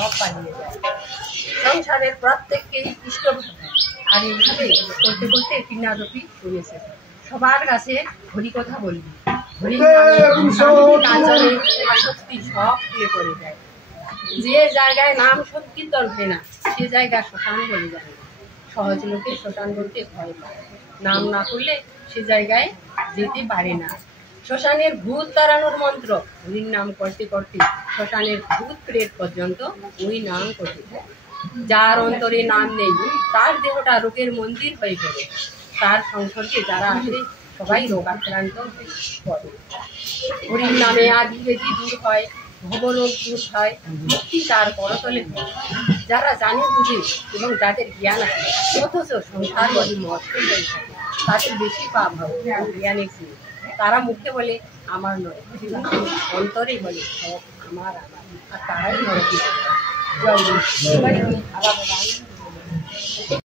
সব পালিয়ে যায়। সংসারের প্রত্যেককেই ইষ্ট আর এইভাবে করতে করতে কিন্নারপি শুনেছে। সবার কাছে হরি কথা বলবি, হরির নাচনে আসক্তি সব খুলে পড়ে যায়। যে জায়গায় নাম সংকীর্তন হয় না সে জায়গা শ্মশান বলে যায়। সহজ লোকে শ্মশান বলতে ভয় পায়, নাম না করলে সে জায়গায় যেতে পারে না। শ্মশানের ভূত তাড়ানোর মন্ত্র হরির নাম করতে করতে শ্মশানের ভূত প্রেত পর্যন্ত ওই নাম করতে থাকে। যার অন্তরে নাম নেই তার দেহটা রোগের মন্দির হয়ে পড়ে। তার সংসর্গে যারা আসে সবাই রোগাক্রান্ত হয়ে পড়ে। হরির নামে আদি ব্যাধি দূর হয়, ভবরোগ দূর হয়, মুক্তি তার করতলে। যারা জানে বুঝে এবং যাদের জ্ঞান আছে অথচ সংসার বলে মস্ত হয়ে থাকে তাদের বেশি পাপ হয় জ্ঞানের চেয়ে। তারা মুখে বলে আমার নয়, অন্তরে বলে সব আমার আমার, আর তারাই নয়।